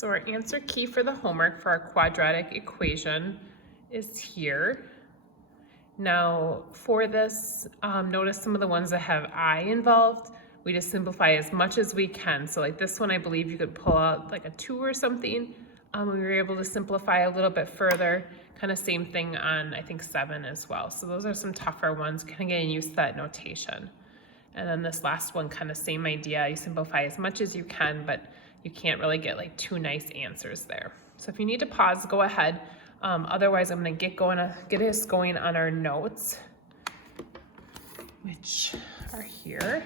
So our answer key for the homework for our quadratic equation is here. Now for this, notice some of the ones that have I involved. We just simplify as much as we can. So like this one, I believe you could pull out like a 2 or something. We were able to simplify a little bit further. Kind of same thing on, I think, 7 as well. So those are some tougher ones, kind of getting used to that notation. And then this last one, kind of same idea. You simplify as much as you can, but you can't really get like 2 nice answers there. So if you need to pause, go ahead. Otherwise, I'm going to get us going on our notes, which are here.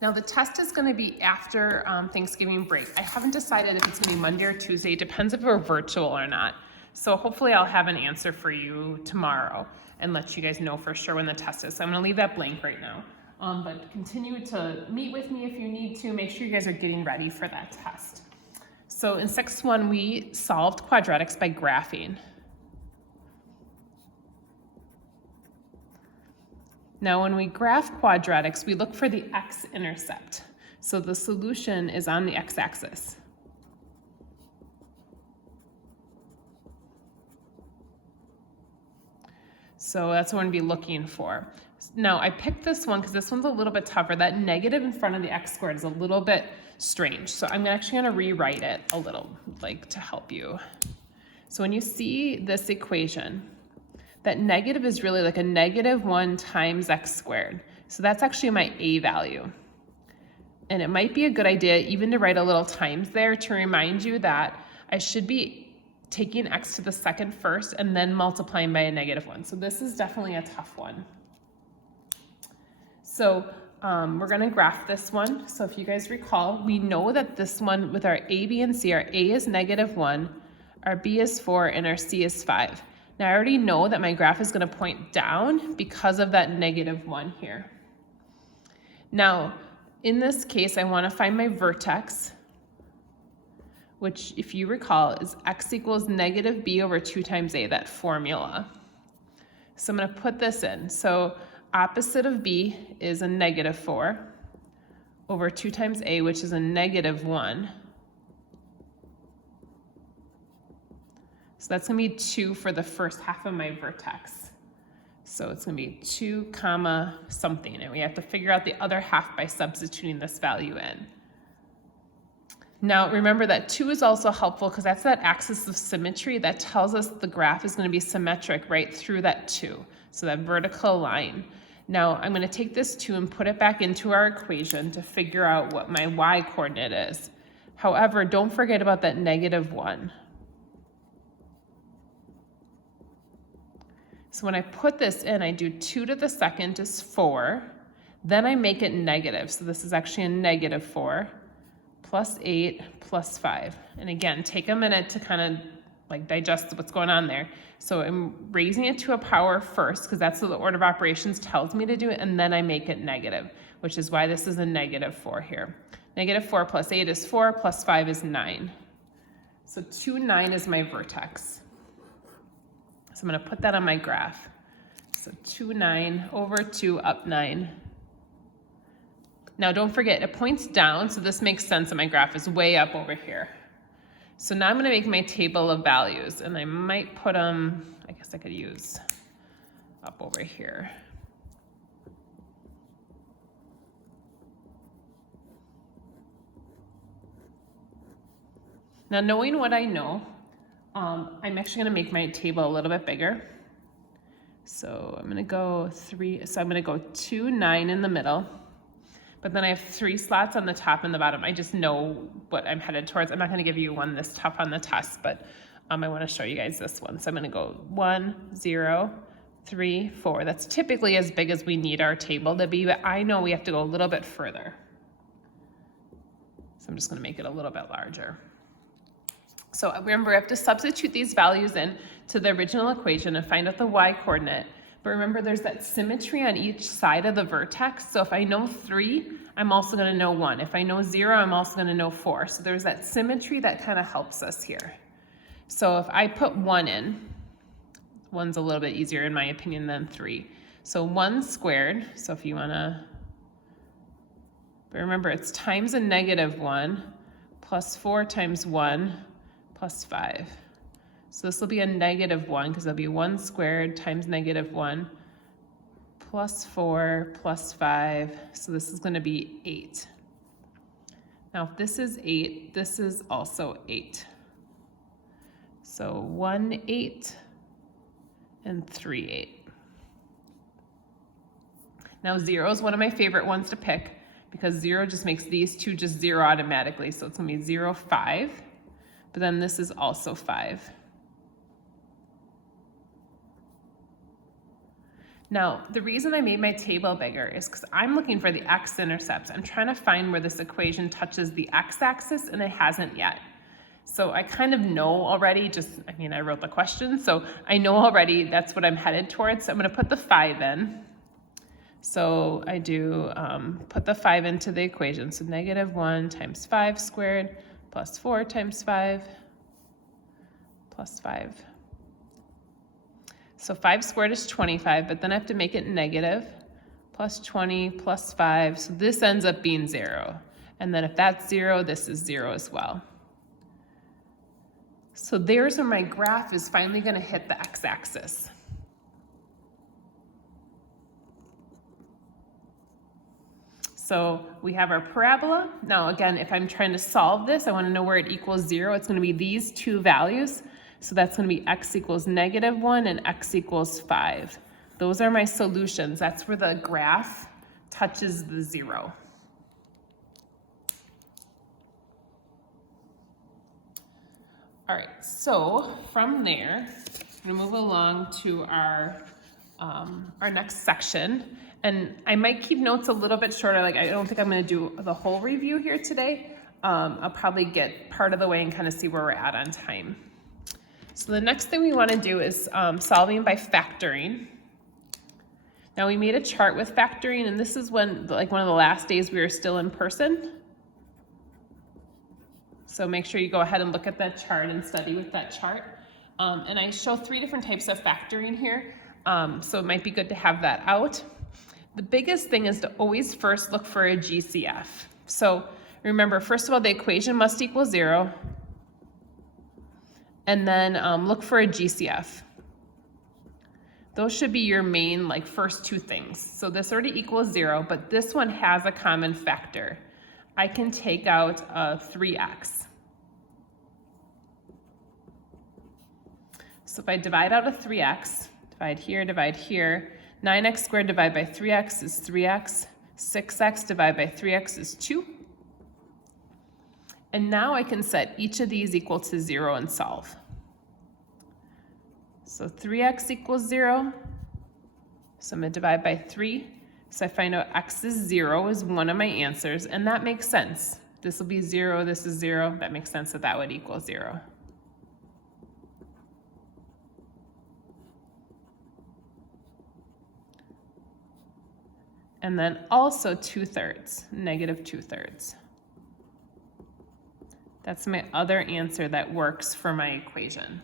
Now the test is going to be after Thanksgiving break. I haven't decided if it's going to be Monday or Tuesday. It depends if we're virtual or not. So hopefully I'll have an answer for you tomorrow and let you guys know for sure when the test is. So I'm going to leave that blank right now. But continue to meet with me if you need to. Make sure you guys are getting ready for that test. So in 6-1, we solved quadratics by graphing. Now when we graph quadratics, we look for the x-intercept. So the solution is on the x-axis. So that's what I'm going to be looking for. Now I picked this one because this one's a little bit tougher. That negative in front of the x squared is a little bit strange. So I'm actually going to rewrite it a little, like to help you. So when you see this equation, that negative is really like a -1 times x squared. So that's actually my a value. And it might be a good idea even to write a little times there to remind you that I should be taking x to the second first and then multiplying by a -1. So this is definitely a tough one. So we're going to graph this one. So if you guys recall, we know that this one with our a, b, and c, our a is -1, our b is 4, and our c is 5. Now I already know that my graph is going to point down because of that -1 here. Now in this case, I want to find my vertex, which if you recall is x equals -b over 2 times a, that formula. So I'm going to put this in. So opposite of b is a -4 over 2 times a, which is a -1. So that's going to be 2 for the first half of my vertex. So it's going to be 2 comma something, and we have to figure out the other half by substituting this value in. Now remember that 2 is also helpful because that's that axis of symmetry that tells us the graph is going to be symmetric right through that 2, so that vertical line. Now I'm going to take this 2 and put it back into our equation to figure out what my y coordinate is. However, don't forget about that -1. So when I put this in, I do 2 to the second is 4, then I make it negative. So this is actually a -4 plus 8 plus 5. And again, take a minute to kind of like digest what's going on there. So I'm raising it to a power first because that's what the order of operations tells me to do, and then I make it negative, which is why this is a -4 here. -4 plus 8 is 4 plus 5 is 9. So 2, 9 is my vertex. So I'm going to put that on my graph. So 2, 9 over 2 up 9. Now don't forget, it points down, so this makes sense that my graph is way up over here. So now I'm going to make my table of values, and I might put them, I guess I could use up over here. Now knowing what I know, I'm actually going to make my table a little bit bigger. So I'm going to go 3, so I'm going to go 2, 9 in the middle. But then I have 3 slots on the top and the bottom. I just know what I'm headed towards. I'm not going to give you one this tough on the test, but I want to show you guys this one. So I'm going to go 1, 0, 3, 4. That's typically as big as we need our table to be, but I know we have to go a little bit further. So I'm just going to make it a little bit larger. So remember, we have to substitute these values in to the original equation and find out the y coordinate. But remember, there's that symmetry on each side of the vertex. So if I know 3, I'm also going to know 1. If I know 0, I'm also going to know 4. So there's that symmetry that kind of helps us here. So if I put 1 in, 1's a little bit easier in my opinion than 3. So 1 squared, so if you want to But remember, it's times a negative 1 plus 4 times 1 plus 5. So this will be a negative 1 because it'll be 1 squared times negative 1 plus 4 plus 5. So this is going to be 8. Now, if this is 8, this is also 8. So 1, 8, and 3, 8. Now, 0 is one of my favorite ones to pick because 0 just makes these two just 0 automatically. So it's going to be 0, 5. But then this is also 5. Now, the reason I made my table bigger is because I'm looking for the x-intercepts. I'm trying to find where this equation touches the x-axis, and it hasn't yet. So I kind of know already, I wrote the question, so I know already that's what I'm headed towards. So I'm going to put the 5 in. So I do put the 5 into the equation. So negative 1 times 5 squared plus 4 times 5 plus 5. So 5 squared is 25, but then I have to make it negative, plus 20 plus 5. So this ends up being 0. And then if that's 0, this is 0 as well. So there's where my graph is finally going to hit the x-axis. So we have our parabola. Now again, if I'm trying to solve this, I want to know where it equals 0. It's going to be these two values. So that's going to be x equals negative 1 and x equals 5. Those are my solutions. That's where the graph touches the 0. All right, so from there, I'm going to move along to our next section. And I might keep notes a little bit shorter. Like I don't think I'm going to do the whole review here today. I'll probably get part of the way and kind of see where we're at on time. So the next thing we want to do is solving by factoring. Now we made a chart with factoring, and this is when, like one of the last days we were still in person. So make sure you go ahead and look at that chart and study with that chart. And I show 3 different types of factoring here, so it might be good to have that out. The biggest thing is to always first look for a GCF. So remember, first of all, the equation must equal 0. And then look for a GCF. Those should be your main, first 2 things. So this already equals 0, but this one has a common factor. I can take out 3x. So if I divide out a 3x, divide here, 9x squared divided by 3x is 3x, 6x divided by 3x is 2. And now I can set each of these equal to 0 and solve. So 3x equals 0. So I'm going to divide by 3. So I find out x is 0 is one of my answers, and that makes sense. This will be 0, this is 0. That makes sense that that would equal 0. And then also 2/3, negative 2/3. That's my other answer that works for my equation.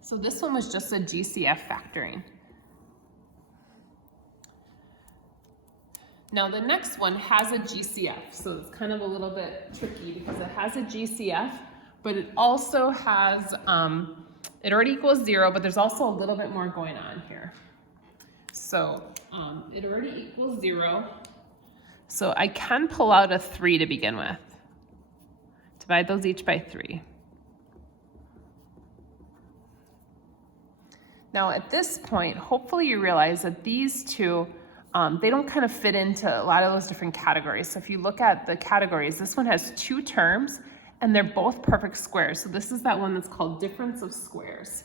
So this one was just a GCF factoring. Now the next one has a GCF, so it's kind of a little bit tricky because it has a GCF, but it also has, it already equals 0, but there's also a little bit more going on here. So it already equals 0. So I can pull out a 3 to begin with. Divide those each by 3. Now at this point, hopefully you realize that these two, they don't kind of fit into a lot of those different categories. So if you look at the categories, this one has 2 terms and they're both perfect squares. So this is that one that's called difference of squares.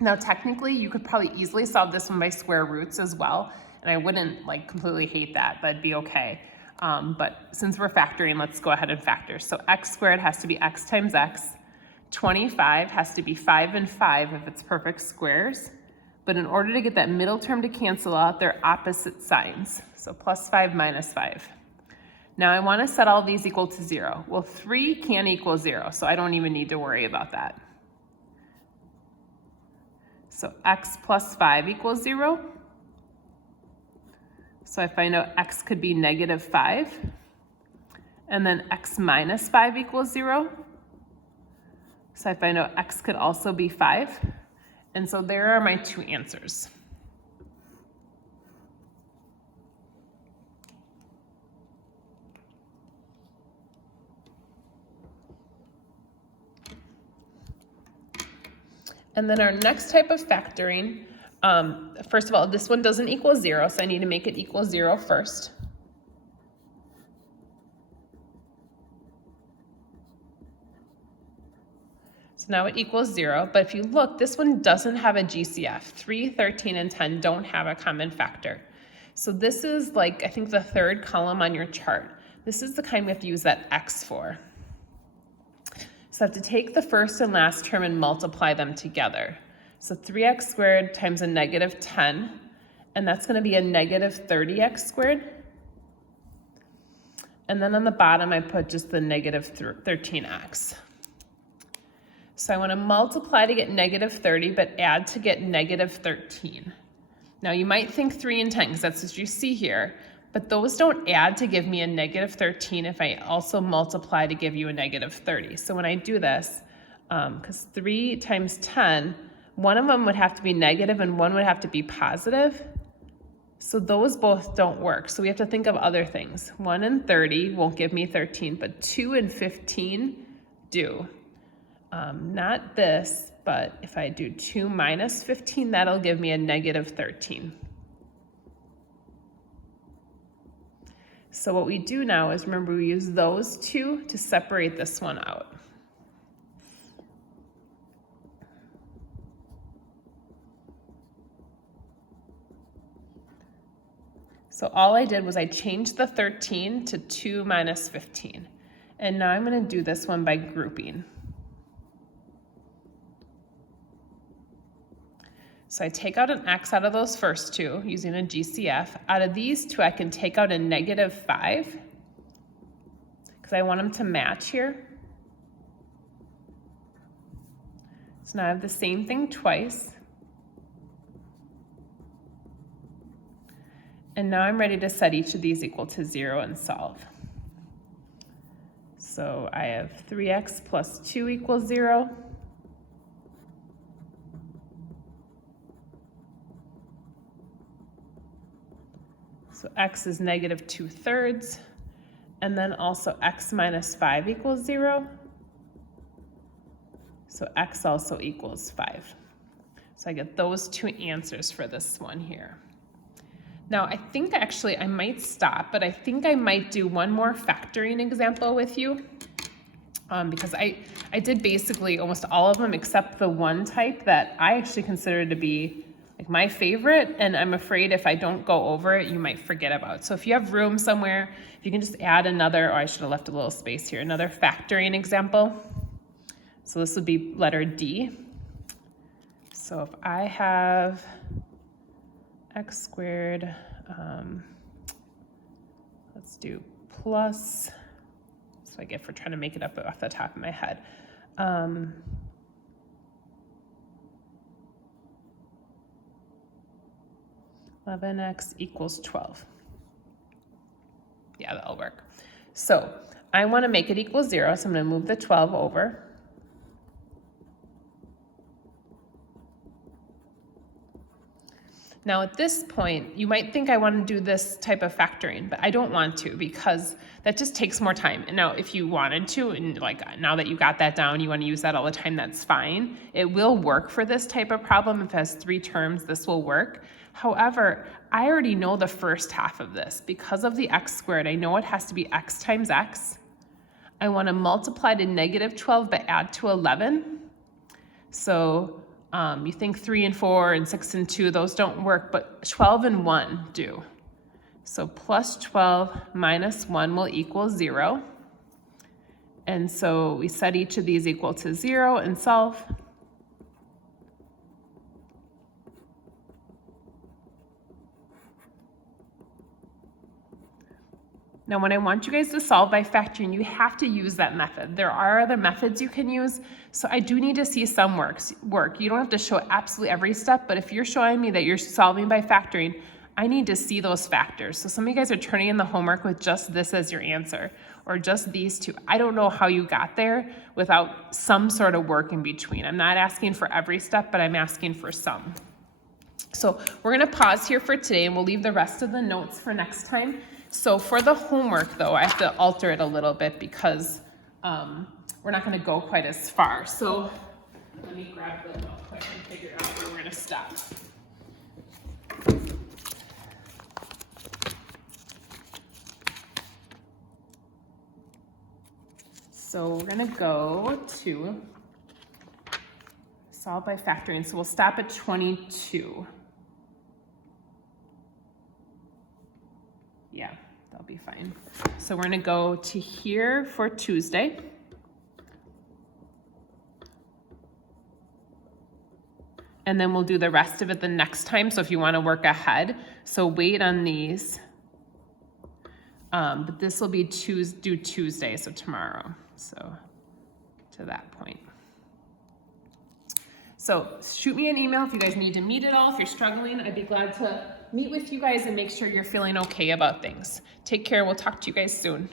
Now technically you could probably easily solve this one by square roots as well. And I wouldn't completely hate that, that'd be okay. But since we're factoring, let's go ahead and factor. So x squared has to be x times x. 25 has to be 5 and 5 if it's perfect squares. But in order to get that middle term to cancel out, they're opposite signs. So plus 5 minus 5. Now I want to set all these equal to 0. Well, 3 can't equal 0, so I don't even need to worry about that. So x plus 5 equals 0. So I find out x could be negative 5. And then x minus 5 equals 0. So I find out x could also be 5. And so there are my two answers. And then our next type of factoring, first of all, this one doesn't equal 0, so I need to make it equal 0 first. So now it equals 0, but if you look, this one doesn't have a GCF. 3, 13, and 10 don't have a common factor. So this is like, I think, the third column on your chart. This is the kind we have to use that x for. So I have to take the first and last term and multiply them together. So 3x squared times a negative 10, and that's going to be a negative 30x squared. And then on the bottom, I put just the negative 13x. So I want to multiply to get negative 30, but add to get negative 13. Now you might think 3 and 10, because that's what you see here. But those don't add to give me a negative 13 if I also multiply to give you a negative 30. So when I do this, because 3 times 10, one of them would have to be negative and one would have to be positive. So those both don't work. So we have to think of other things. 1 and 30 won't give me 13, but 2 and 15 do. Not this, but if I do 2 minus 15, that'll give me a negative 13. So what we do now is, remember, we use those two to separate this one out. So all I did was I changed the 13 to 2 minus 15. And now I'm going to do this one by grouping. So I take out an x out of those first two using a GCF. Out of these two, I can take out a negative 5 because I want them to match here. So now I have the same thing twice. And now I'm ready to set each of these equal to 0 and solve. So I have 3x plus 2 equals 0. So x is negative 2/3, and then also x minus 5 equals 0. So x also equals 5. So I get those two answers for this one here. Now I think actually I might stop, but I think I might do one more factoring example with you because I did basically almost all of them except the one type that I actually consider to be like my favorite, and I'm afraid if I don't go over it, you might forget about. So if you have room somewhere, if you can just add another, or I should have left a little space here, another factoring example. So this would be letter D. So if I have x squared, let's do plus, that's what I get for trying to make it up off the top of my head. 11x equals 12. Yeah, that'll work. So I want to make it equal 0, so I'm going to move the 12 over. Now at this point, you might think I want to do this type of factoring, but I don't want to because that just takes more time. And now if you wanted to, and like now that you got that down, you want to use that all the time, that's fine. It will work for this type of problem. If it has 3 terms, this will work. However, I already know the first half of this. Because of the x squared, I know it has to be x times x. I want to multiply to negative 12, but add to 11. So you think 3 and 4 and 6 and 2, those don't work, but 12 and 1 do. So plus 12 minus 1 will equal 0. And so we set each of these equal to 0 and solve. Now, when I want you guys to solve by factoring, you have to use that method. There are other methods you can use, so I do need to see some work. You don't have to show absolutely every step, but if you're showing me that you're solving by factoring, I need to see those factors. So some of you guys are turning in the homework with just this as your answer, or just these two. I don't know how you got there without some sort of work in between. I'm not asking for every step, but I'm asking for some. So we're gonna pause here for today, and we'll leave the rest of the notes for next time. So for the homework though, I have to alter it a little bit because we're not gonna go quite as far. So let me grab the notebook and figure out where we're gonna stop. So we're gonna go to solve by factoring. So we'll stop at 22. Yeah, that'll be fine. So we're gonna go to here for Tuesday. And then we'll do the rest of it the next time. So if you wanna work ahead, so wait on these. But this will be due Tuesday, so tomorrow. So to that point. So shoot me an email if you guys need to meet at all. If you're struggling, I'd be glad to meet with you guys and make sure you're feeling okay about things. Take care. We'll talk to you guys soon.